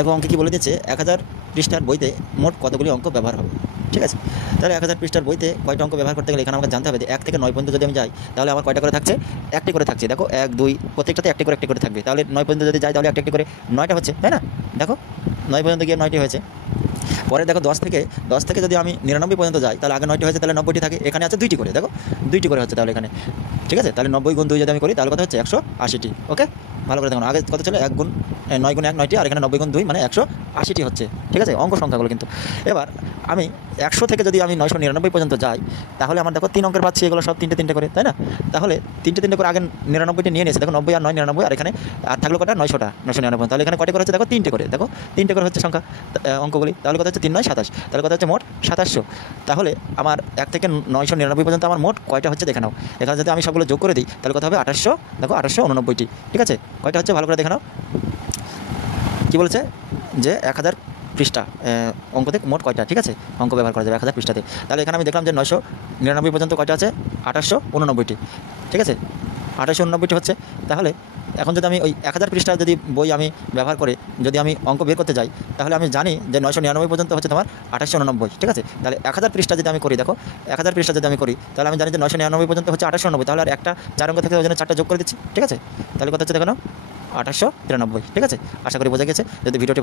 দেখো অঙ্কে কী বলে দিচ্ছে 1000 পৃষ্ঠার বইতে মোট কতগুলি অঙ্ক ব্যবহার হবে। ঠিক আছে, তাহলে 1000 পৃষ্ঠার বইতে কয়টা অঙ্ক ব্যবহার করতে গেলে এখানে আমাকে জানতে হবে যে 1 থেকে 9 পর্যন্ত যদি আমি যাই তাহলে আমার কয়টা করে থাকছে, একটি করে থাকছে। দেখো 1 2 প্রত্যেকটাতে একটি করে থাকবে, তাহলে 9 পর্যন্ত যদি যাই তাহলে একটি করে 9টা হচ্ছে, তাই না? দেখো 9 পর্যন্ত গিয়ে 9টি হয়েছে। পরে দেখো 10 থেকে যদি আমি 99 পর্যন্ত যাই তাহলে আগে 9টি হয়েছে, তাহলে 90টি থাকে। এখানে আছে 2টি করে, দেখো 2টি করে হচ্ছে তাহলে এখানে। ঠিক আছে, তাহলে 90 গুণ 2 যদি আমি করি তাহলে কত হচ্ছে 180টি। ওকে, ভালো করে দেখুন, আগে কত ছিল 1 গুণ 9 গুণ 1 9টি, আর এখানে 90 গুণ 2 মানে 180টি হচ্ছে। ঠিক আছে, অঙ্ক সংখ্যাগুলো কিন্তু। এবার আমি 100 থেকে যদি আমি 999 পর্যন্ত যাই তাহলে আমার দেখো 3 অঙ্কের পাচ্ছি, এগুলো সব 3টে করে, তাই না? তাহলে 3টে করে আগে 99টি নিয়ে নিয়েছে, দেখো 90 আর 9 99, আর এখানে আর থাকলো কটা 999। তাহলে এখানে কয়টা করে হচ্ছে দেখো 3টে করে, দেখো 3টে করে হচ্ছে সংখ্যা অঙ্কগুলি। তাহলে কত হচ্ছে 3 9 27, তাহলে কত হচ্ছে মোট 2700। তাহলে আমার 1 থেকে 999 পর্যন্ত আমার মোট কয়টা হচ্ছে দেখে নাও। এখানে যদি আমি সবগুলো যোগ করে দিই তাহলে কত হবে 2800, দেখো 2889টি। ঠিক আছে, কয়টা হচ্ছে ভালো করে দেখে নাও। কী বলেছে যে 1000 পৃষ্ঠা অঙ্কতে মোট কয়টা, ঠিক আছে, অঙ্ক ব্যবহার করা যাবে 1000 পৃষ্ঠাতে। তাহলে এখানে আমি দেখলাম যে 999 পর্যন্ত কয়টা আছে, 2889টি। ঠিক আছে, 2889টি হচ্ছে। তাহলে এখন যদি আমি ওই 1000 পৃষ্ঠার যদি বই আমি ব্যবহার করে যদি আমি অঙ্ক বের করতে যাই তাহলে আমি জানি যে 999 পর্যন্ত হচ্ছে তোমার 2889। ঠিক আছে, তাহলে 1000 পৃষ্ঠা যদি আমি করি, দেখো 1000 পৃষ্ঠা যদি আমি করি তাহলে আমি জানি যে 999 পর্যন্ত হচ্ছে 2889। তাহলে আর একটা 4 অঙ্ক থেকে ওই জন্য 4টা যোগ করে দিচ্ছি। ঠিক আছে, তাহলে কত হচ্ছে দেখো না 2893। ঠিক আছে, আশা করি বোঝা গেছে। যদি ভিডিওটি